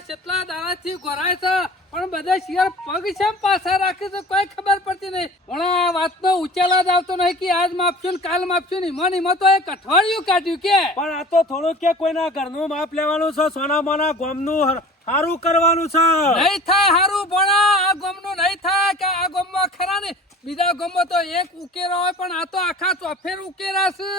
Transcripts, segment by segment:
છે કેટલા દારાથી ગોરાય છે પણ બધા શિયાળ પગ છે પાછા રાખે છે કોઈ ખબર પડતી નહીં. પણ આ વાતનો ઉચેલા જ આવતો નહીં કે આજ માપશું ને કાલ માપશું ને ઈમો ને તો એક અઠવાડિયું કાઢ્યું કે. પણ આ તો થોડું કે કોઈના ઘરનું માપ લેવાનું છે સોના મોના ગોમનું સારું કરવાનું છે. નહીં થાય હારું ભણા આ ગોમનું નહીં થાય કે આ ગોમમાં ખરા ને. બીજા ગોમમાં તો એક ઉકેરા હોય પણ આ તો આખા ચોફેર ઉકેરા છે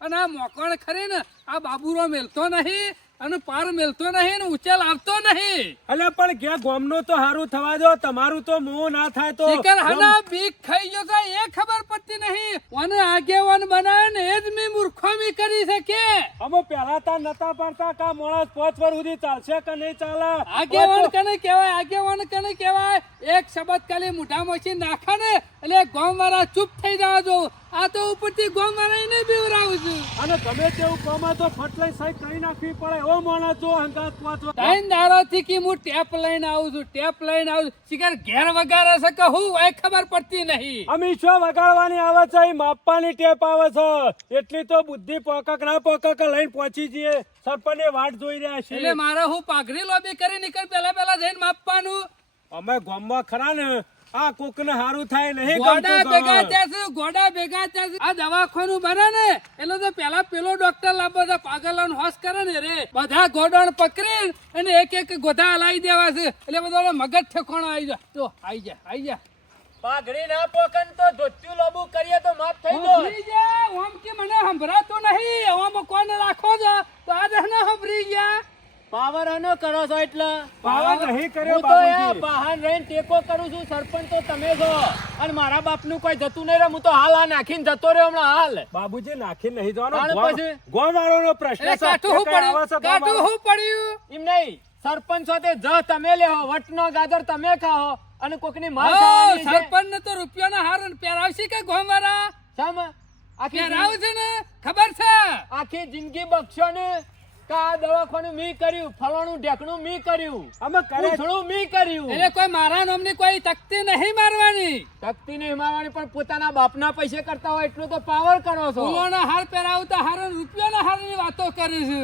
અને આ મોકણ ખરી ને આ બાબુરો મેલતો નહીં. અને પાર મેલતો નહીં ને ઉચેલ આવતો નહીં. અલે પણ કે ગોમનો તો હારું થવા દો તમારું તો મોં ના થાય તો શિખર હના બીક ખાઈ ગયો તો એ ખબર પડતી નહીં. મને આગેવાન બનાવે ને એ જ મેં મૂર્ખોમી કરી શકે. અમે પેલા તા નતા પડતા કા મોણસ પોચ વર સુધી ચાલશે કે નહીં ચાલે? આગેવાન કને કહેવાય આગેવાન કને કહેવાય? એક શબ્દ ખાલી મોઢા છે નાખા ને એટલે ગોમ વાળા ચૂપ થઈ જવા જો આ તો ઉપરથી ગોમ એને બીવરાવું છું. અને તમે તેવું કામ તો ફટલાઈ સાહેબ કરી નાખવી પડે ઓ મોણા જો હંગાત પાંચ વાર દારો થી કે હું ટેપ લઈને આવું છું ટેપ લઈને આવું શિકાર ઘેર વગાડે છે કે હું એ ખબર પડતી નહીં. અમે શું વગાડવાની આવે છે એ માપવાની ટેપ આવે છે. એટલી તો બુદ્ધિ પોકક ના પોકક લઈને પહોંચી જઈએ. સરપંચ વાટ જોઈ રહ્યા એટલે છીએ મારે હું પાઘરી લોબી કરી નીકળ પેલા પેલા જઈને માપવાનું. અમે ગામમાં ખરા ને આ કોક ને સારું થાય નહીં ગોડા ભેગા થયા છે ગોડા ભેગા થયા છે. આ દવાખાનું બને ને એટલે તો પેલા પેલો ડોક્ટર લાંબો છે પાગલ હોશ કરે ને રે. બધા ગોડણ પકડી અને એક એક ગોધા હલાવી દેવા છે. એટલે બધો મગજ ઠેકોણો આવી જાય. તો આવી જા આવી જા પાઘડી ના પોકન તો ધોતિયું લોબુ કરીએ તો માફ થઈ જા ઓમ કે મને સંભળાતું નહીં. ઓમ કોને રાખો છો? તો આ દહને સંભળી ગયા. પાવર અનો કરો છો એટલે? પાવર નહીં કર્યો હું તો એ બહાર રહીને ટેકો કરું છું સરપંચ તો તમે છો. અને મારા બાપનું કોઈ જતું નહીં રહે હું તો હાલ આ નાખીને જતો રહ્યો હમણાં હાલ. બાબુજી નાખી નહીં જવાનો? પછી? ગોમવાળોનો પ્રશ્ન છે. કાટું હું પડ્યું? કાટું હું પડ્યું? એમ નહીં. સરપંચ છો તે જ તમે લેહો વટનો ગાજર તમે ખાઓ અને કોકની માર ખાવાની છે. સરપંચ ને તો રૂપિયાના હાર પહેરાવશે કે ગોમ વાળા આખી પહેરાવ છે ને? ખબર છે? આખી જિંદગી બક્ષો ને કે આ દવાખાનું મી કર્યું? ફલાણું ઢેકણું મી કર્યું? અમે કરે પૂંછડું મી કર્યું? એટલે કોઈ મારા નામની કોઈ તકતી નહીં મારવાની. તકતી નહીં મારવાની પણ પોતાના બાપના પૈસે કરતા હોય એટલું તો પાવર કરો છો. ફૂલોના હાર પહેરાવતા હારો રૂપિયાના હારની વાતો કરે છે.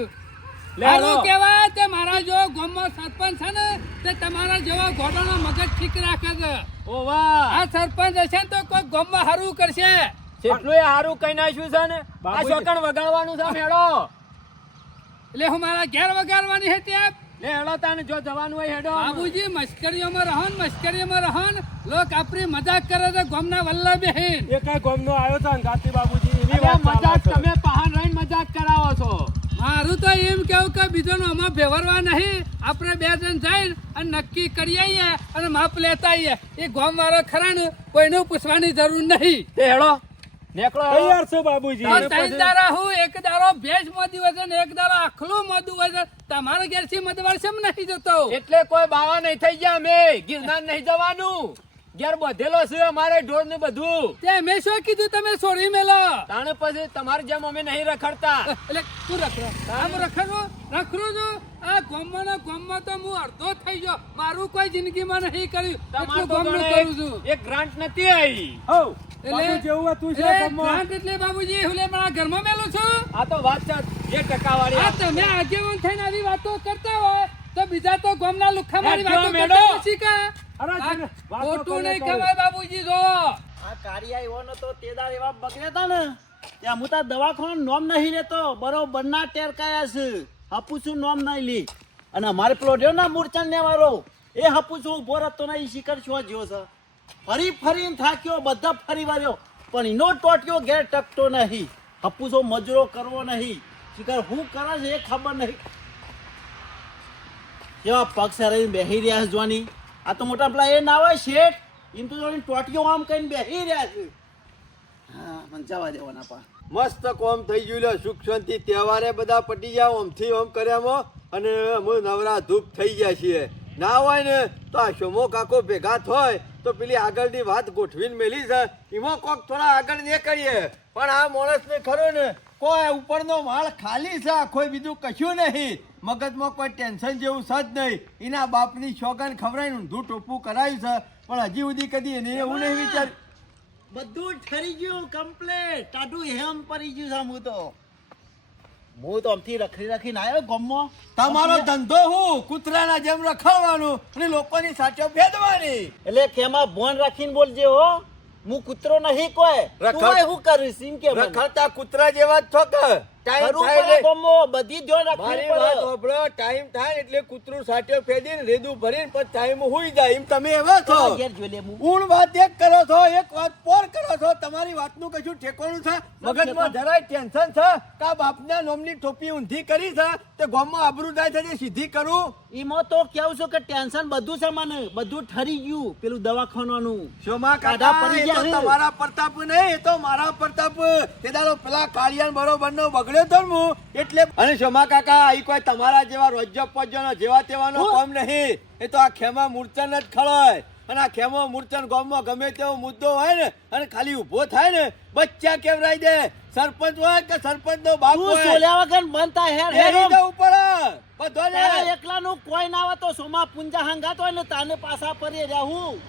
લે હારું લો. કહેવાય તે મારા જો ગામમાં સરપંચ છે ને તે તમારા જેવા ઘોડાનો મગજ ઠીક રાખે છે. ઓ વાહ. આ સરપંચ હશે ને તો કોઈ ગામમાં હારું કરશે. જેટલું એ હારું કઈ નાખ્યું છે ને? આ ચોકણ વગાડવાનું છે મેળો. એટલે હું મારા ઘેર વગાડવાની છે ત્યાં લે હેડો તાને જો જવાનું હોય હેડો. બાબુજી મશ્કરીઓમાં રહો ને મસ્કરીઓમાં રહો ને લોક આપણી મજાક કરે તો ગોમના વલ્લા બેહીન કઈ ગોમનો આવ્યો ને ગાતી બાબુજી મજાક તમે પહાડ રહીને મજાક કરાવો છો. મારું તો એમ કેવું કે બીજાનું આમાં ભેવરવા નહીં. આપણે બે જણ જઈને અને નક્કી કરી આવીએ અને માપ લેતા આવીએ. એ ગોમ વાળો ખરા કોઈનું પૂછવાની જરૂર નહીં. હેડો. નેકળો. તૈયાર છે બાબુજી. ત્રણ દાડા હું એક દાડો ભેજ મોદી હોય એક દાડો આખલું મોદું હોય છે. ઘેરથી મદવાર છે નહીં જતો. એટલે કોઈ બાવા નહીં થઈ ગયા અમે. ગિરનાર નહીં જવાનું. ઘેર બધેલો છે અમારે ઢોર ને બધું. તે મેં શું કીધું તમે છોડી મેલો? તાણે પછી તમારી જેમ અમે નહીં રખડતા. એટલે તું રખડો. આમ રખડો રખડો છું? આ ગામમાં ને ગામમાં તો હું અડધો થઈ ગયો. મારું કોઈ જિંદગીમાં નહીં કર્યું. તમારું એટલું તો ગામનું ગણે કરું છું. એક ગ્રાન્ટ નથી આવી એટલે- જેવું તું છે ગ્રાન્ટ એટલે બાબુજી હું લે મારા ઘરમાં મેલું છું. આ તો વાત છે જે ટકાવાળી આ તમે આગેવાન થઈને આવી વાતો કરતા હોય તો બીજા તો ગામના લુખા મારી વાતો. કરતા નથી કા? અરે ને, ખોટું નહીં કહેવાય બાબુજી જો. આ કારિયા એવો નતો તેદાર એવા બગડ્યા ને. ત્યાં હું તાર દવાખાનું નોમ નહીં લેતો બરોબર ના ટેરકાયા છે. હપુસું નોમ નહીં લી. અને અમારે પેલો રહ્યો ને મૂર્છન ને વાળો એ હપુસું ઊભો રહેતો નહીં શિખર છો જ્યો છે? ફરી ફરીને થાક્યો, બધા ફરી વાર્યો પણ એનો ટોટ્યો, ઘેર ટકતો નહીં. હપુસો મજરો કરવો નહીં. શિકાર હું કરે છે એ ખબર નહીં. કેવા પગ સરાઈને બેહી રહ્યા છે જોવાની. આ તો મોટા પેલા એ ના હોય, શેઠ. એમ તો જોવાની ટોટીઓ આમ કહીને બેસી રહ્યા છે. હા, મને જવા દેવાના પા. મસ્ત કોમ થઈ ગયું લે, સુખ શાંતિ, તહેવારે બધા પટી ગયા, ઓમથી ઓમ કર્યામાં, અને અમે નવરા ધૂપ થઈ ગયા છીએ. ના હોય ને, તો આ શોમો કાકો ભેગા થાય તો પેલી આગળની વાત ગોઠવીને મેલી છે. એમાં કોક થોડા આગળ ને કરીએ પણ આ માણસને ખરો ને કોઈ ઉપરનો માળ ખાલી છે કોઈ બીજું કશું નહીં. મગજમાં કોઈ ટેન્શન જેવું છે જ નહીં. એના બાપની શોગન ખવડાવીને ઊંધું ટોપું કરાયું છે. પણ હજી સુધી કદી એને એવું નહીં વિચાર બધું ઠરી ગયું કમ્પ્લેટ ટાટું હેમ પડી ગયું છે હું તો. હું તો આમથી રખડી રખીને આવ્યો ગમો તમારો ધંધો હું કૂતરાના જેમ રખાવવાનું અને લોકોની સાચો ભેદવાની. એટલે કેમાં ભોન રાખીને બોલજે હો. હું કૂતરો નહીં કોઈ. રખડ- તું હું કરીશ એમ કે. રખડતા કૂતરા જેવા જ છો કે? ટાઈમ થાય એટલે બધી ધ્યાન રાખવી મારી વાત પડે ટાઈમ થાય ને એટલે કૂતરું સાચો ફેદીને રેદું ભરીને પછી ટાઈમ હુઈ જાય. એમ તમે એવા છો? તમારા ઘેર જોઈ લે હું. ઊણ વાત એક કરો છો એક વાત પોર કરો છો. તમારી વાતનું કશું ઠેકાણું છે? મગજમાં જરાય ટેન્શન છે કે બાપના નોમની ટોપી ઊંધી કરી છે તે ગામમાં આબરૂ જાય છે સીધી કરું? એમાં તો કેવું છું કે ટેન્શન બધું છે મને. બધું ઠરી ગયું પેલું દવાખાનાનું. શોમાં કાઢા પડી ગયા તમારા પ્રતાપ નહીં એ તો મારા પ્રતાપ. તે દાડો પેલા કાળિયાન બરોબર નો બગડ્યો તો હું એટલે અને શમા કાકા અહીં કોઈ તમારા જેવા રોજ્જો પજ્જોનો જેવા તેવાનો કોમ નહીં. એ તો આ ખેમા મૂર્છન જ ખળોય. અને આ ખેમો મૂર્છન ગામમાં ગમે તેવો મુદ્દો હોય ને અને ખાલી ઊભો થાય ને બચ્ચા કેવરાઈ દે. સરપંચ હોય કે સરપંચ નો બાપ હોય. સોલ્યા વગર બનતા હેર હેર ઉપર. બધો તારા ને કોઈ ના આવે તો સોમા પુંજા હંગાત હોય ને તાને પાછા પરે રહેવું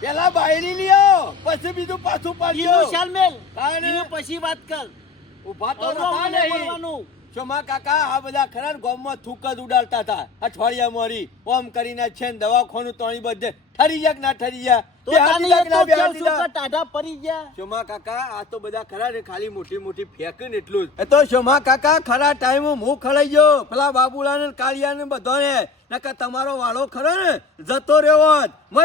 પેલા બાયડી લ્યો પછી બીજું પાછું પાડ્યો. તાણે. પછી વાત કર. ઊભા તો નતા મને બોલવાનું. શોમા કાકા આ બધા ખરા ને થૂક જ ઉડાડતા હતા. અઠવાડિયા મોરી ઓમ કરીને છે ને દવાખાનું તણી બધે. ઠરી ગયા ના ઠરી ગયા? તો શોમા કાકા આ બધા ખરા ને ખાલી મોટી મોટી ફેંક ને એટલું જ. એ તો શોમા કાકા ખરા ટાઈમ હું ખડાઈ ગયો. પેલા બાબુલા ને કાળિયા ને બધાને. નકર તમારો વાળો ખરો ને જતો રહ્યો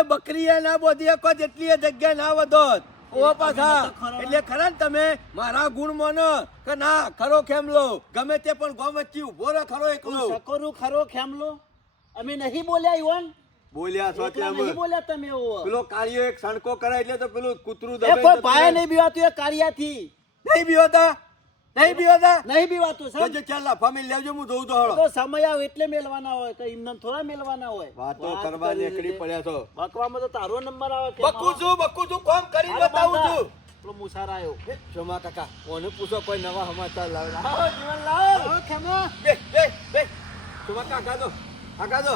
બકરી ના બોધી શકો જેટલી એ જગ્યા ના વધોત. ઓ પાછા એટલે ખરા ને તમે મારા ગુણ માનો કે ના ખરો ખેમલો ગમે તે પણ ગોમ વચ્ચે ઊભો રહે ખરો એકલો. સકોરું ખરો ખેમલો? અમે નહીં બોલ્યા ઈવન? બોલ્યા છો કે નહીં બોલ્યા તમે એવો. પેલો કાળિયો એક સણકો કરાય એટલે તો પેલું કૂતરું એ દબાઈ કોઈ ભાઈ. નહીં બીવાતું એ કારિયાથી. નહીં બીવાતા? નહીં બીવાતા નહીં બીવાતું સર જો ચાલ લાફા મેલ લેવજો હું જોઉં તો હળો તો સમય આવે એટલે મેલવાના હોય તો એમને થોડા મેલવાના હોય. વાતો કરવા કરી નીકળી. પડ્યા છો. બકવામાં તો તારો નંબર આવે કે બકું છું બકું છું કોમ કરી બતાવું. છું. પેલો મુસાર આવ્યો જમા કાકા કોને પૂછો કોઈ નવા સમાચાર લાવે? જીવનલાલ. ખેમા. બે બે બે. જમા કાકા દો કાકા દો.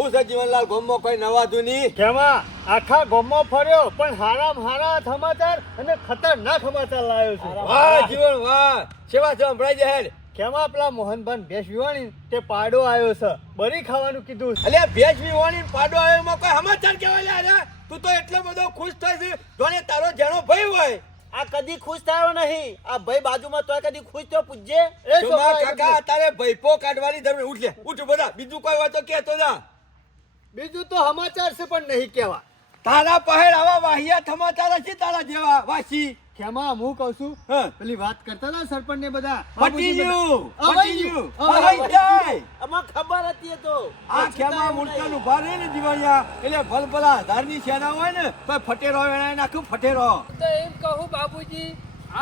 હું છે જીવનલાલ ગોમમાં કોઈ નવા જૂની? કેમાં? આખા ગોમો ફર્યો પણ હારામ હારા સમાચાર અને ખતરનાક સમાચાર લાવ્યો છે. વાહ જીવન વાહ. સેવા સંભળાઈ જાય કેમાં પેલા મોહનભાઈ ભેંસ વિવાણી તે પાડો આવ્યો છે? બરી ખાવાનું કીધું ભેજ વિવાણી પાડો આવ્યો એમાં કોઈ સમાચાર કેવા લ્યા તું તો એટલો બધો ખુશ થઈ જોને તારો જેનો ભય હોય. આ કદી ખુશ થયો નહીં. આ ભાઈ બાજુમાં તોય કદી ખુશ થયો પૂછજે એ કાકા તારે ભઈપો કાઢવાની જરૂર. ઉઠ લે ઉઠ બધા. બીજું કોઈ હોય તો કે તો જા બીજું તો સમાચાર છે પણ નહીં કેવા તારા પહેર આવા વાહિયા સમાચાર છે તારા જેવા વાસી. ખેમા હું કહું છું હા. પેલી વાત કરતા હતા સરપંચ ને બધા? પટી ગયું અવાઈ પટી ગયું. અવાઈ જાય અમાર ખબર હતી એ તો. આ ખેમા મૂર્છન ઊભા રહે ને જીવણિયા એટલે ભલભલા ધારની સેના હોય ને તો ફટેરો વેણાય નાખું ફટેરો. તો એમ કહું બાબુજી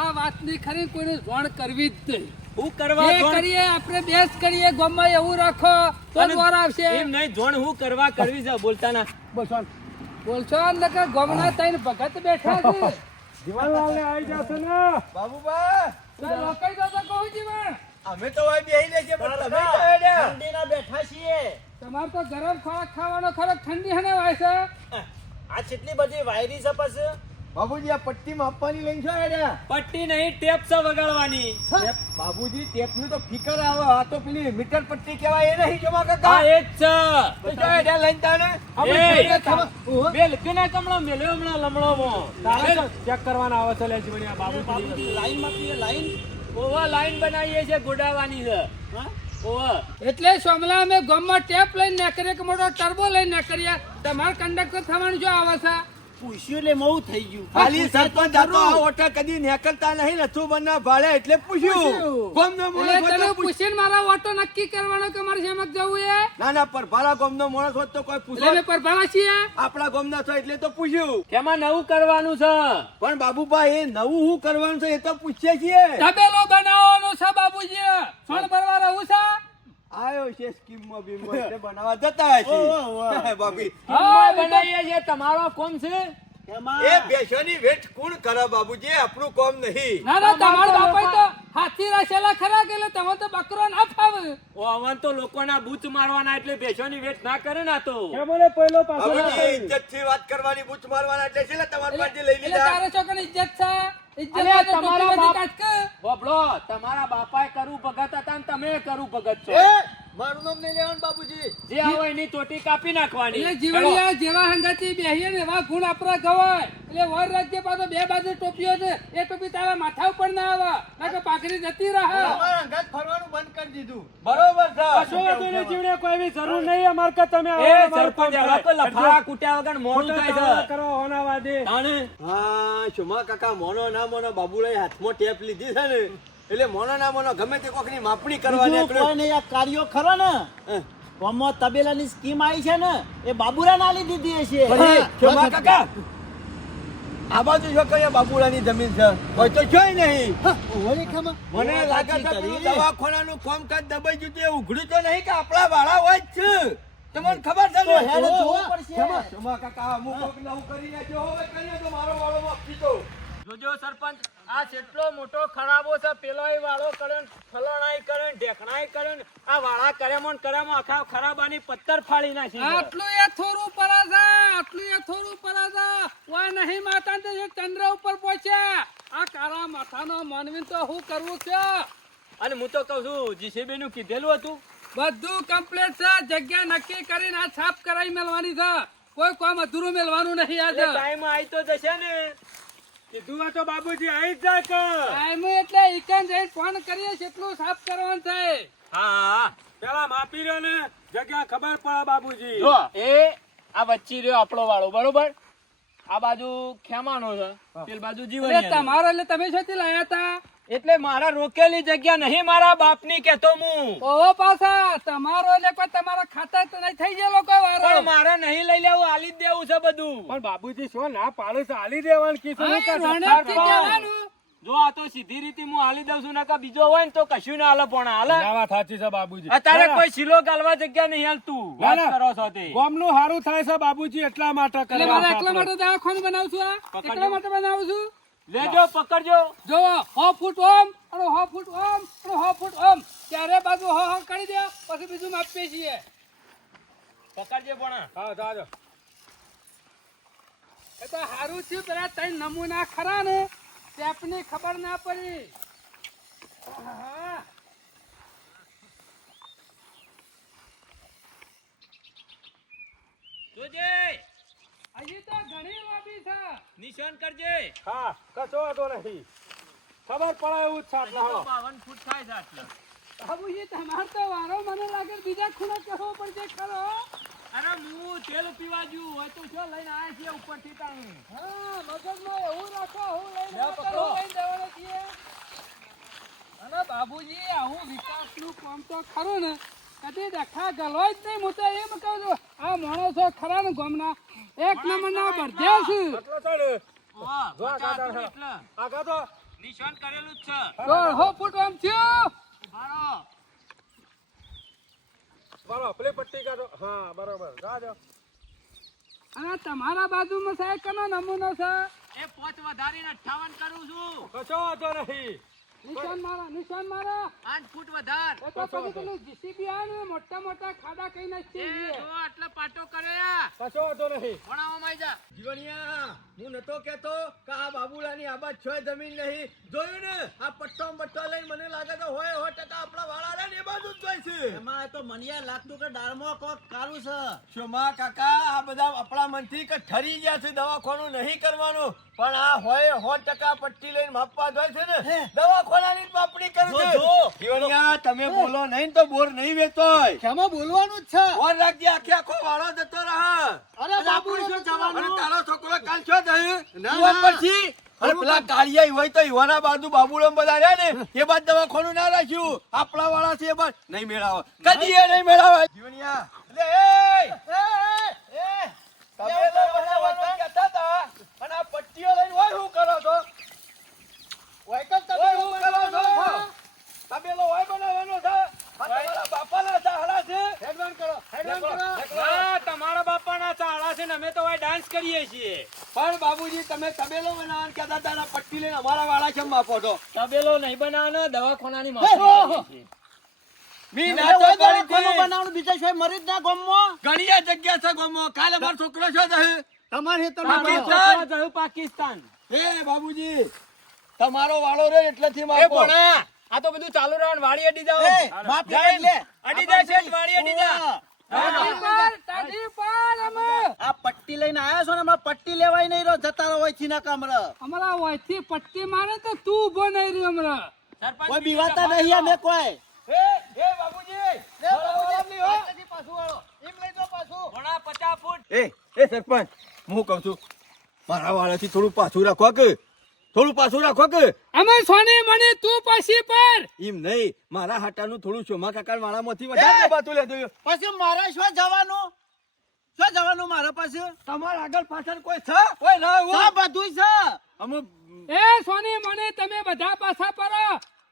આ વાતની ખરી કોઈને જોણ કરવી જ નહીં. હું કરવા કરીએ આપણે બેસ કરીએ ગામમાં એવું રાખો તો જ વાર આવશે. એમ નહીં જોણ હું કરવા કરવી છે બોલતા ના. બોલશો ને કે ગામના તઈને ભગત બેઠા છે. જીવનલાલ ને આવી જશે ને. બાબુબા! તો લોકાઈ દો તો કહું જીવન અમે તો હોય બેહી લેજે પણ તમે તો હેડ્યા. ઠંડીના બેઠા છીએ. તમારે તો ગરમ ખોરાક ખાવાનો ખરો ઠંડી હને વાય છે. આ કેટલી બધી વાયરી છે પછી? બાબુજી આ પટ્ટી માપવાની લઈને છો હેડ્યા પટ્ટી નહીં ટેપ છે વગાડવાની. બાબુજી ટેપનું તો ફિકર આવે. આ તો પેલી મીટર પટ્ટી કહેવાય એ નહીં જમા કાકા એ જ છે. તો જો હેડ્યા લઈને તાને. આપણે બે લખ્યું કમળો મેલ્યો હમણાં લમણોમાં. તારે ચેક કરવાના આવે છે લે જીવણિયા બાબુ બાબુજી. લાઈન માપી લાઈન. ઓવા લાઈન બનાવીએ છે ગોડાવાની છે. હા? એટલે સોમલા અમે ગામમાં ટેપ લઈને નીકળીએ કે મોટો ટર્બો લઈને નીકળીએ તમારે કંડક્ટર થવાનું જો આવે છે? પૂછ્યું એટલે મોં થઈ ગયું. ખાલી સરપંચ હતો. આ ઓટા કદી નીકળતા નહીં લથુબરના ભાડે એટલે પૂછ્યું. ગોમ નો માણસ એટલે હોત તો તને પૂછ- પૂછીને મારા ઓટો નક્કી કરવાનો કે મારે શેમાં જવું એ? ના ના પર ભાડા ગોમનો માણસ હોત તો કોઈ એટલે પૂછો અમે પરભારા છીએ? આપણા ગોમના છો એટલે તો પૂછ્યું. કેમાં નવું કરવાનું છે? પણ બાબુભાઈ એ નવું શું કરવાનું છે એ તો પૂછીએ છીએ. તબેલો બનાવવાનો છે બાબુજી. ફળ ભરવા રહું છે? આયો છે સ્કીમમાં બીમો એટલે બનાવવા જતા. હશે. બાબી હા, બનાવીએ છે તમારો કોમ છે? એ બેસવાની વેઠ કોણ કરે બાબુજી? આપણું કોમ નહીં. ના ના તમારો બાપા તો હાથી રાશેલા ખરા કે એટલે તમે તો બકરો ના ફાવે? ઓ અવન તો લોકોના બૂચ મારવાના એટલે બેસવાની વેટ ના કરે ના તો. કેમને પહેલો પાછો બાબુજી ઇજ્જતથી વાત કરવાની બૂચ મારવાના એટલે છે તમારી પાસે લઈ એટલે લીધા. તારે છોકરી ઇજ્જત છે? તમારા બાપ-. બોબડો તમારા બાપાએ કરું ભગત હતા ને તમે કરું ભગત છો. મારું નામ નહીં લેવાનું બાબુજી જે આવો એની ચોટી કાપી નાખવાની. એટલે જીવણિયા જેવા હંગાથી બેહીએ ને એવા ગુણ આપણા ગવાય એટલે વર રાજ્ય પાસે બે બાજુ ટોપીઓ છે. એ ટોપી તારા માથા ઉપર ના આવે. ના કે પાઘડી જતી રહે. અંગાત ફરવાનું બંધ કરી દીધું. બરોબર કશો વાંધો નહીં જીવડે કોઈ એવી જરૂર નહીં. અમાર કે તમે આવો એ સરપંચ હવે તો કૂટ્યા વગર મોડું થાય છે. કરો હોનાવાદી. તાણે? હા શુમા કાકા મોનો ના મોનો બાબુલાએ હાથમાં ટેપ લીધી છે ને. એટલે મોનો ના મોનો ગમે તે કોકની માપણી કરવા નીકળ્યો. નહીં, આ કાર્યો ખરો ને. ગામમાં તબેલાની સ્કીમ આવી છે ને એ બાબુરા નાલી દીધી હશે. કાકા આ બાજુ જો કયા બાબુલાની જમીન છે કોઈ તો જોઈ નહીં મને લાગે છે દવાખાનાનું કામકાજ દબાઈ ગયું તે ઉઘડ્યું તો નહીં કે આપણા વાળા હોય જ છે તમને ખબર છે ને હેડે જોવું પડશે. કાકા અમુક નવું કરી નાખ્યો હવે કરીએ તો મારો વાળો માપી દો જોજો સરપંચ આ જેટલો મોટો ખરાબો છે પેલોય વાળો કરે ને કરે ઢેકણાય કરે આ વાળા કર્યામો ને કર્યામો આખા ખરાબાની પત્તર ફાડી નાખી આટલું એ થોરું પરાજા આટલું એ થોરું પરાજા વાય નહીં માતા તે ચંદ્ર ઉપર પહોંચ્યા. આ કાળા માથાનો માનવી તો હું કરવું છે? અને હું તો કહું છું જીસીબી નું કીધેલું હતું. બધું કમ્પ્લીટ છે. જગ્યા નક્કી કરીને આ છાપ કરાવી મેળવાની છે. કોઈ કામ અધૂરું મેળવાનું નહીં આજે. ટાઈમ આવી તો જશે ને. કીધું તો બાબુજી આવી જ જાય ટાઈમ એટલે ઇકન જઈને ફોન કરીએ કેટલું સાફ કરવાનું થાય. હા હા. પેલા માપી રહ્યો ને જગ્યા ખબર પડે બાબુજી. જો. એ આ વચ્ચે રહ્યો આપણો વાળો બરોબર? આ બાજુ ખેમાનો છે. પેલ બાજુ જીવન તમારો એટલે તમે શોથી લાયા હતા? એટલે મારા રોકેલી જગ્યા નહીં મારા બાપની કેતો હું. ઓહો પાછા તમારો એટલે કોઈ તમારા ખાતા તો નહીં થઈ ગયેલો કોઈ વારો. મારે નહીં લઈ લેવું આલી જ દેવું છે બધું. પણ બાબુજી શું ના પાડો છે? આલી દેવાનું કીધું. જો આ તો સીધી રીતે હું આલી દઉં છું નકા બીજો હોય ને તો કશું ના હાલે પણ હાલે. વાત સાચી છે બાબુજી. અત્યારે કોઈ શીલો ગાલવા જગ્યા નહીં હાલતું. વાત ના. કરો છો તે. ગામનું સારું થાય છે બાબુજી એટલા માટે એટલા માટે દવાખાનું બનાવું છું એટલા માટે બનાવું છું? લેજો પકડજો. જોવો હો ફૂટ ઓમ અને હો ફૂટ ઓમ અને હો ફૂટ ઓમ. ચારે બાજુ હો હો કરી દે પછી બીજું માપીએ છીએ. પકડજે પણ. હા જાજો એ તો સારું થયું પેલા ત્રણ નમૂના ખરા ને ટેપની ખબર ના પડી. હા. જોજે. હજી તો ઘણી લોબી છે. નિશાન કરજે. હા કશો વાંધો નહીં. ખબર પડે એવું જ છે આટલા હળો. બાવન ફૂટ થાય છે આટલે. બાબુજી તમાર તો વારો મને લાગે બીજા ખૂણે કહેવો પડશે ખરો. અરે હું તેલ પીવા જુ હોય તો છો લઈને આયા છીએ ઉપરથી તાણી? હા મગજમાં એવું રાખો હું લઈને પકડો. હું લઈને જવાનો છીએ. અને બાબુજી આવું વિકાસનું કામ તો ખરું ને. કદી દેખા ગલો જ નહીં હું તો એમ કહું છું. આ માણસો ખરા ને ગામના એક નંબર ના આટલો છે ને. ઓહ, જો આ બચાતું એટલે. આ કાઢો. નિશાન કરેલું જ છે તો હો ફૂટ આમ થયો ઉભારો. બરો પેલી પટ્ટી કાઢો હા બરોબર જાજો અને તમારા બાજુમાં સાહેબ કનો નમૂનો છે એ પોચ વધારીને 58 કરું છું કશો વાંધો નહીં નિશાન મારા નિશાન મારા. પાંચ ફૂટ વધાર. તો પછી પેલું જીસીબી આવે ને મોટા મોટા ખાડા કઈ એ જો આટલા પાટો કરે યા કશો વાંધો નહીં. ભણાવો માઈ જા. જીવણિયા હું નતો કેતો કે આ બાબુલાની આબા છ જમીન નહીં. જોયું ને? આ પટ્ટો ને લઈને મને લાગે તો હોય હો ટકા આપણા વાળા રે ને એ બાજુ જ જોઈ છે. એમાં તો મનિયા લાગતું કે દાળમાં કોક કાળું છે. શોમા કાકા આ બધા આપણા મનથી કે ઠરી ગયા છે દવાખાનું નહીં કરવાનું? પણ આ હોય સો ટકા પટ્ટી લઈને માપવા જાય છે ને દવાખાનાની માપણી કરી છે. તમે બોલો નહીં તો બોર નહીં વેચોય. કેમાં બોલવાનું જ છે? બોર રાખજે આખે આખો વાળો જતો રહે. અરે બાપુ શું જવાનું? તારો છોકરો કાલ છો ના, પછી? પેલા કાળિયા હોય તો યુવાના બાજુ બાબુડો બધા રહ્યા ને એ બાદ દવાખાનું ના રાખ્યું. આપણા વાળા છે એ બાદ નહીં મેળાવે. કદી એ નહીં મેળાવે જીવનિયા. એટલે એ એ એ. તમે તો મને વચન કહેતા પટ્ટીઓ લઈને હોય શું કરો છો? હોય તો તમે શું કરો છો? તબેલો હોય બનાવવાનો છે? તમારા બાપાના ચાહડા છે? હેડવાન કરો હેડવાન કરો. ના તમારા બાપાના ચાહડા છે ને અમે તો ભાઈ ડાન્સ કરીએ છીએ. પણ બાબુજી તમે તબેલો બનાવવાનું કહેતા હતા પટ્ટી લઈને અમારા વાળા કેમ માપો છો? તબેલો નહીં બનાવવાનો દવાખાનાની માપો મી ના તો દવાખાનું બનાવવાનું બીજા છે મરી જ ના ગામમાં ઘણી જગ્યા છે ગમો. કાલે મારો છોકરો છે. તમારે પાકિસ્તાન. એ બાબુજી હોય હોય તમારો વાળો રે એટલેથી માપો આ તો બધું ચાલુ રહેવાનું વાળી અડી લે. અડી જાય છે વાળી અડી જા. આ પટ્ટી લઈને આયા છો ને અમારે પટ્ટી લેવાય નહીં રહ્યો જતા રહો અહીંથી ના કામરે અમારા પટ્ટી મારે તો તું ઊભો નહીં રહ્યો હમણાં સરપંચ કોઈ બીવાતા નહીં અમે કોઈ. એ એ બાબુજી. ભણા પચાસ ફૂટ. એ એ સરપંચ હું કહું છું? મારા વાળાથી થોડું પાછું રાખો કે? થોડું પાછું રાખો કે? અમે સોને મણી તું પાછી પર. એમ નહીં મારા હાટાનું થોડું શોમા કાકા વાળામાંથી વધારે દબાતું લેતો પછી મારે શું જવાનું? શું જવાનું મારા પાસે? તમારા આગળ પાછળ કોઈ છે? કોઈ ના હોય. આ બધું છે. અમે એ સોની મણી તમે બધા પાછા પરો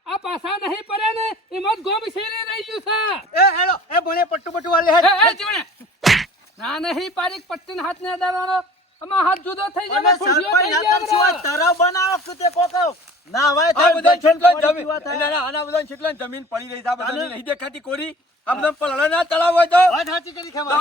આ પાછા નહીં પડે ને એમાં જ ગોમ શેરી રહી ગયું છે. એ હેલો એ ભણે પટ્ટુ પટ્ટુ વાળી હે હેડ. એ, જીવણે. ના નહીં પારીક પટ્ટીને હાથ ને અડાડવાનો. આમાં હાથ જુદો થઈ જાય ફૂંડિયો સરપંચ થઈ જાય તરાવ બનાવો કે તે કોકો ના તો આ બધા કરી જમીન ના, ના, આના બધા છેટલો જમીન પડી રહી છે. આ બધાની નહીં દેખાતી કોરી. આ બધા ના તળાવ હોય તો. વાત સાચી કરી ખેમા.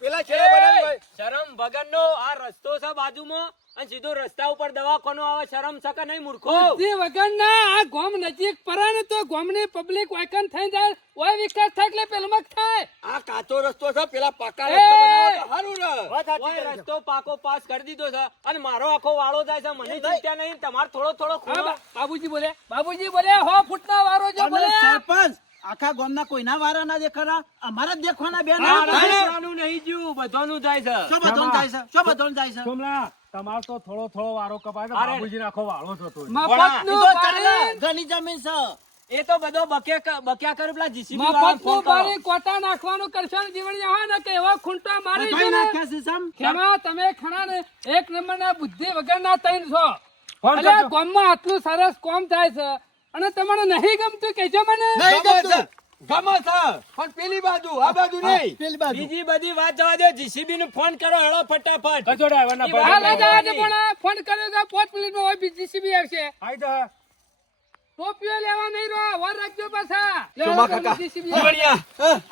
પેલા છેડા બનાવી શરમ વગરનો આ રસ્તો છે બાજુમાં. અને સીધો રસ્તા ઉપર દવાખાનો આવે શરમ છે નહીં મૂર્ખો? બુદ્ધિ વગરના આ ગોમ નજીક પડે ને તો ગોમની પબ્લિક વાયકન થઈ જાય ઓય વિકાસ થાય એટલે પેલમક થાય. આ કાચો રસ્તો છે પેલા પાકા! રસ્તો બનાવો વાત સાચી ઓય રસ્તો પાકો પાસ કરી દીધો છે. અને મારો આખો વાળો જાય છે મને ચિંતા નહીં તમારે થોડો થોડો બાબુજી બોલે. બાબુજી બોલે હો ફૂટના વારો જો બોલે. સરપંચ આખા ગામના કોઈના વારા ના દેખાડા અમારા જ દેખવાના બે ના ના, દેખાય. દેખવાનું નહીં જ્યું, બધાનું જાય છે. શું બધાનું જાય છે? શું બધાનું જાય છે? સોમલા તમાર તો થોડો થોડો વારો કપાય તો બાબુજી નાખો વાળો થતો મફતનું એ તો ચાલે. બારી- ઘણી જમીન છે. એ તો બધો બકે બક્યા કરે પેલા જીસીબી મફતનું બારી કોટા નાખવાનું કરશો ને જીવણી ને કે એવા ખૂંટા મારી છે ને. નાખ્યા છે તમે ખરા ને એક નંબરના બુદ્ધિ વગરના તૈન છો. માં ગામમાં આટલું સરસ કોમ થાય છે. અને તમારે નહીં ગમતું કેજો મને. નહીં ગમતું. ગમે છે પણ પેલી બાજુ આ બાજુ નહીં. પેલી બાજુ. બીજી બધી વાત જવા દે જીસીબી ને ફોન કરો હેડો ફટાફટ. કચો ડ્રાઈવર ના ભાઈ. હા જવા દે. પણ ફોન કર્યો તો 5 મિનિટમાં હોય જીસીબી આવશે. આઈ તો ટોપીઓ લેવા નહીં રહો વાર રાખજો પાછા. ચોમા કાકા.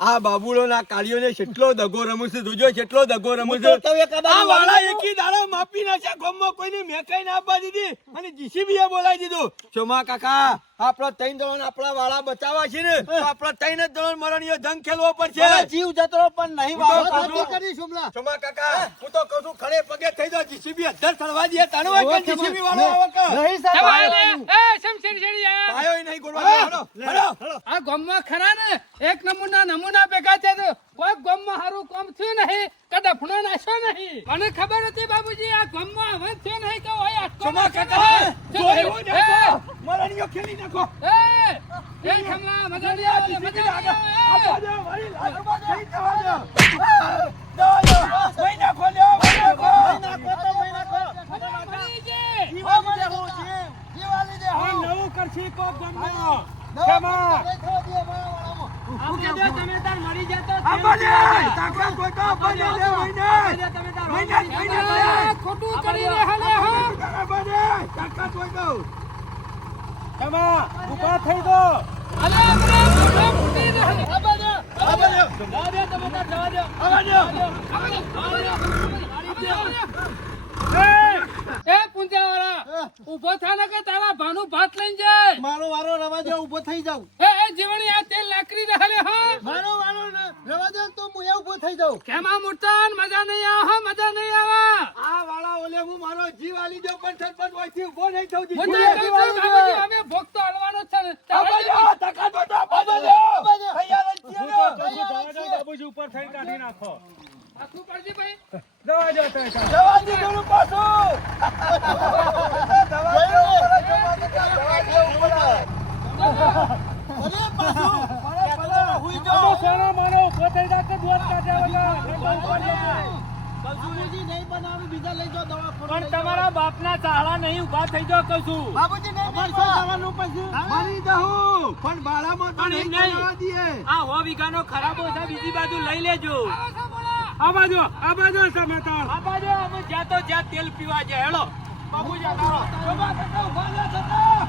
આ બાબુડો ના કાળીઓને કેટલો દગો રમું છે જોજો કેટલો દગો રમું છે તો એક આ વાળા એકી દાડા માપી નાખ્યા. ગામમાં કોઈને મેકાઈ ના આપવા દીધી. અને જીસીબી એ બોલાવી દીધું. ચોમા કાકા આપણા ત્રણ દળો આપણા વાળા બચાવવા છે ને આપણા ત્રણ જ દળો મરણીય જંગ ખેલવો પડશે જીવ જતો પણ નહીં વાળો. કરી શુમલા. શોમા કાકા હું તો કહું છું ખડે પગે થઈ જાઓ જીસીબી અધર થળવા દે તાણો કે જીસીબી વાળો આવો કે નહીં સાહેબ. એ શમશેર શેરીયા. આયો નહીં ગોળવા. હળો, હળો. આ ગામમાં ખરા ને એક નમૂના નમૂના ભેગા છે તો કોઈ ગામમાં હારું કોમ થયું નહીં કે ડફણો નાખ્યો નહીં મને ખબર હતી બાબુજી આ ગામમાં હવે થયો નહીં કે ઓય નાખ્યો કાકા નહીં. જો એ, ખેલી નાખો એ, એ ખમલા, નહીં આવે, મજા નહીં વળી લાગવા દે, નહીં જવા દે. આ, દે. નાખો, લ્યો, નાખો. નાખો તો નાખો. જીવાલી દે હું, જીવાલી દે હું. નવું કરશી કોક ગામમાં. ખેમા. જવા જવા ઊભો થા ને કે તારા ભાનું ભાત લઈને જાય. મારો વારો રવા દે ઊભો થઈ એ જીવણી આ તેલ લાકડી રહે હો મારો વાળો રવા દે તો હું એ ઊભો થઈ જાઉં કેમાં મૂર્તન મજા નહીં આવે હા, મજા નહીં આવે આ વાળા ઓલે હું મારો જીવ આલી દે પણ સરપંચ હોયથી ઊભો નહીં થઉં હું દીધું. તો કહું અમે ભોગ તો હલવાનો છે તાકાત હોય તો આપવા દે. તૈયાર જ છીએ ને. તો કહું છું, જવા દો, બાબુજી ઉપર થઈ કાઢી નાખો પાછું પડજી ભાઈ. જવા દો તઈ જવા દીધું ને પાછું. જવા દે. જવા દે ઉપર. આ બીજા પણ તમારા બાપ બાપના ચાળા નહીં ઊભા થઈ જાવ છું બાબુજી જવાનું પછી? મરી જવું. પણ બાળામાં પણ એમ નહીં. આ હો વીઘાનો ખરાબો છે બીજી બાજુ લઈ લેજો. આબાજો આબાજો. આ બાજુ આ બાજુ. તાર આ બાજુ અમે જ્યાં તો જ્યાં તેલ પીવા જાય. હેલો. બાબુજી આવો.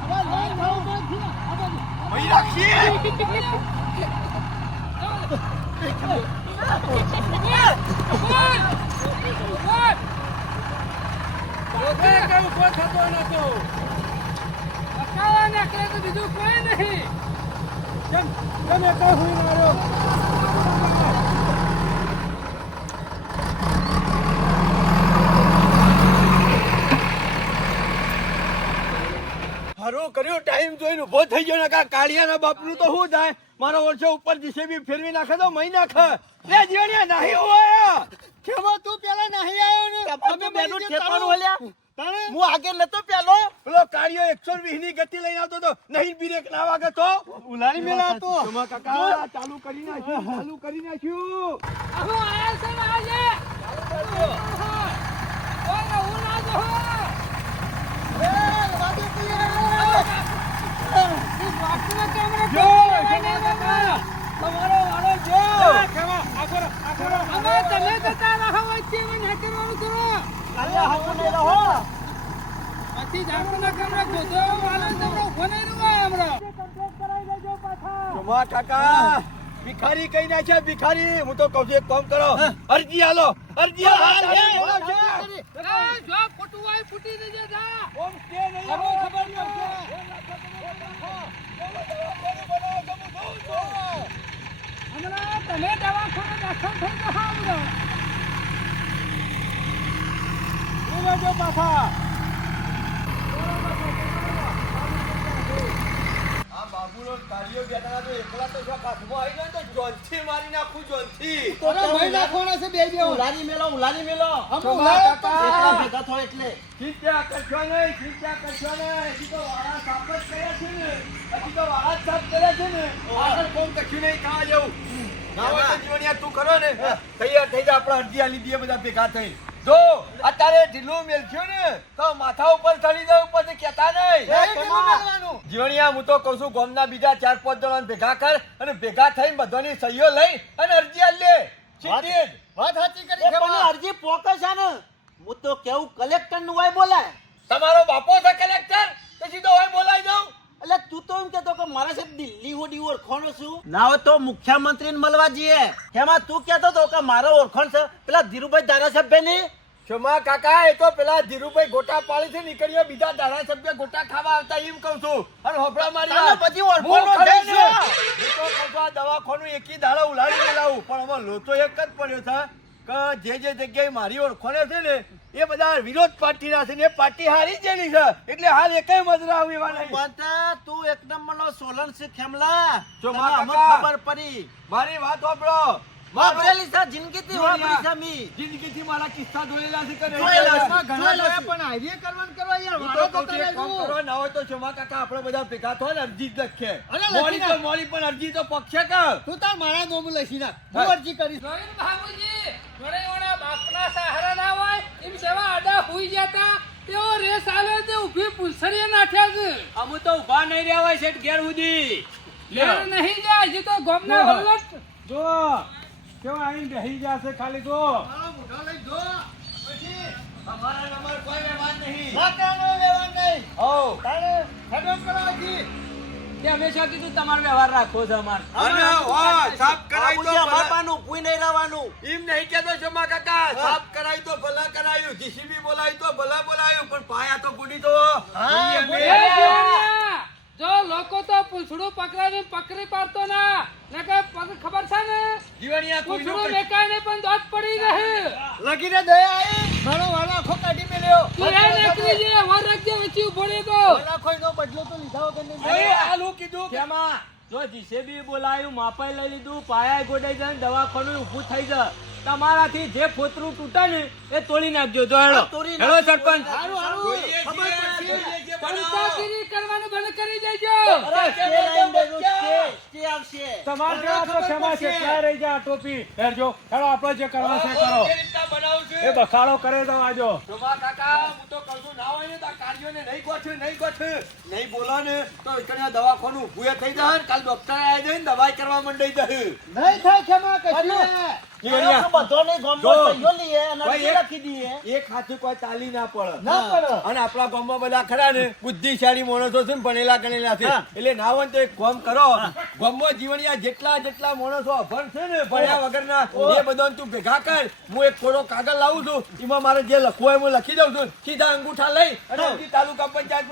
ભાઈ બીજું કોઈ નહીં તમે કહું એકલા હારું કર્યું ટાઈમ જોઈને ઊભો થઈ ગયો ને કા કાળિયાના બાપનું તો શું થાય? મારો વર્ષો ઉપર જીસીબી ફેરવી નાખે તો મહી નાખે. લે જીવણિયા નહીં હોય કેમો તું પેલા નહીં આવ્યો ને? તમે બેનું ઠેકાણું ઓલ્યા હું આગળ નતો પેલો. પેલો કાળિયો એકસો વીસની ગતિ લઈને આવતો તો નહીં બ્રેક ના વાગે તો? ઉલારી મેલા હતો કાકા? ચાલુ કરી નાખ્યું ચાલુ કરી નાખ્યું. આયા કોઈ રહું ના જો તમારો વાળો જો અમે તમે જતા રહો વચ્ચે એને ના કરવાનું કરો અલ્યા હમું નહીં રહો પછી જાગરના કમરા ગોધો વાળો તમને ભિખારી કઈ નાખ્યા ભિખારી હું તો કહું છું એક કામ કરો અરજી હાલો અરજી આલો એ, જો ફૂટવું હોય ફૂટી દેજે જા ઓમ સ્ટે નહીં ખબર આવો. ખબર પડશે. હમણાં તમે દવાખાને દાખલ થઈ જાઓ હમણાં. ઊભો પાછા આ બાબુનો બેઠા તો એકલા તો જો કાચમાં આવી જાય તો જોનથી મારી નાખું જોનથી ઉલારી મેલો ઉલારી મેલો તમારા કાકા ભેગા થો એટલે. ચિંતા કરશો નહીં ચિંતા કરશો નહીં હજી તો વાળા સાફ જ કર્યા છે ને. હજી તો વાળા સાફ કર્યા છે ને? આગળ કોમ કશું નહીં થવા જેવું ના હોય તો કરો ને તૈયાર થઈ જા આપણે અડધી આલી દઈએ બધા ભેગા થઈ જો અત્યારે ઢીલું મેલખ્યું ને તો માથા ઉપર ચડી જાય પછી કેતા નહીં. જીવણિયા હું તો કહું છું ગામના બીજા ચાર પાંચ જણાને ભેગા કર અને ભેગા થઈને બધાની સહીઓ લઈ અને અરજી આલે લે. સીધી જ. વાત સાચી કરી પણ અરજી પોકે છે ને? હું તો કેવું કલેક્ટરનું હોય બોલાય. તમારો બાપો છે કલેક્ટર પછી તો હોય બોલાઈ દઉં. એટલે તું તો એમ કેતો કે મારા સાથે દિલ્હી હોડી ઓળખાણો છું ના હોય તો મુખ્યમંત્રી ને મળવા જઈએ એમાં તું કેતો તો કે મારો ઓળખાણ છે પેલા ધીરુભાઈ ધારાસભ્યની ક્ષમા કાકા એ તો પેલા ધીરુભાઈ ગોટા પાડી છે નીકળ્યો બીજા ધારાસભ્ય ગોટા ખાવા આવતા એમ કહું છું અને હોફળા મારી પછી વાત. બધી ઓળખાણો હું ખરો થઈ ને. છે. હું તો કહું છું આ દવાખાનું એકી દાડા ઉલાડી લાવું પણ હવે લોચો એક જ પડ્યો છે કે જે જે જગ્યાએ મારી ઓળખોને છે ને એ બધા વિરોધ પાર્ટીના છે ને એ પાર્ટી હારી જ છે. એટલે હાલ એકય મજરા આવી વાળા માતા તું એક નંબરનો સોલન છે ખેમલા. જો મારા ખબર પડી. મારી વાત સાંભળો. વાપરેલી છે જિંદગીથી વાપરી છે મી જિંદગીથી મારા કિસ્સા જોયેલા છે કે જોયેલા જોયેલા? જોયેલા છે. હું તો કહું છું એક કામ કરો, ના હોય તો ક્ષમા કાકા આપણે બધા ભેગા થો ને અરજી જ મોડી તો મોડી પણ અરજી તો પક્ષે કર. તું તાર મારા નોમ લખી નાખ. હું અરજી કરીશ. જોઈને બાબુજી જોડે ઓણા બાપના સહારા ના હોય એમ સેવા આડા હુઈ જતા તેઓ રેસ આવે તે નાખ્યા છે. અમુ તો ઊભા નહીં રહ્યા છે શેઠ ઘેર સુધી. ઘેર નહીં જાય હજી તો ગોમના વલ્લટ. જો. કેવા આવીને બેસી જશે ખાલી જો. અમારા નંબર કોઈ વ્યવહાર નહીં. માતાનો વ્યવહાર નહીં. હોવ. તારે હેડો કરાવજી તે હંમેશા કીધું તમારો વ્યવહાર રાખવો છે અમારે. અને હા, સાફ કરાઈ તો બાપાનું પૂઈ નહીં રહેવાનું. એમ નહીં કહેતો જમા કાકા. સાફ કરાય તો ભલા કરાયું જીસીબી બોલાય તો ભલા બોલાયું પણ પાયા તો ગુડી તો. હા, જો લોકો તો પૂછડું પકડાવીને પકડી પાડતો ના નકે પગ ખબર છે ને? જીવણિયા પૂછડું મેકાય ને પણ દોત પડી રહે. લગીને દયા આવી મારો વાળો આખો કાઢી મેલ્યો. તું એ નકરી જે વર રાખજે વચ્ચે ઊભો તો. કોઈનો બદલો તો લીધા વગર ને અરે આલું કીધું કે કેમાં? જો જીસીબી બોલાયું માપાઈ લઈ લીધું પાયા ગોડાઈ જાય દવાખાનું ઊભું થઈ જાય. તમારાથી જે ફોતરું તૂટે ને એ તોડી નાખજો. જો હેડો. હેડો સરપંચ. કરવાનું બંધ કરી દેજો. તમારે તો ક્ષમા છે? ક્યાં રહી જાય આ ટોપી? હેરજો હેડો આપણે જે કરવા છે કરો. એ બખાડો કરે તો આજો. રોમા કાકા હું તો કહું છું ના હોય ને તો કાર્યોને નહીં ગોઠ નહીં ગોઠ. નહીં બોલો ને તો એકને દવાખાનું ઊભું થઈ જાય ને કાલ ડોક્ટર આવી જાય ને દવાઈ કરવા મંડાઈ જાય. નહીં થાય ખેમા કશું બધો એક- હાથે કોઈ તાલી ના પડે. અને આપણા ગામમાં બધા ખરા ને બુદ્ધિશાળી માણસો છે ને ભણેલા ગણેલા છે. એટલે ના હોય તો એક કોમ કરો. ગામમાં જીવણિયા જેટલા જેટલા માણસો અભણ છે ને ભણ્યા વગરના એ બધાને તું ભેગા કર. હું એક થોડો કાગળ લાવું છું. એમાં મારે જે લખવું હોય હું લખી દઉં છું. સીધા અંગૂઠા લઈ અને તાલુકા પંચાયત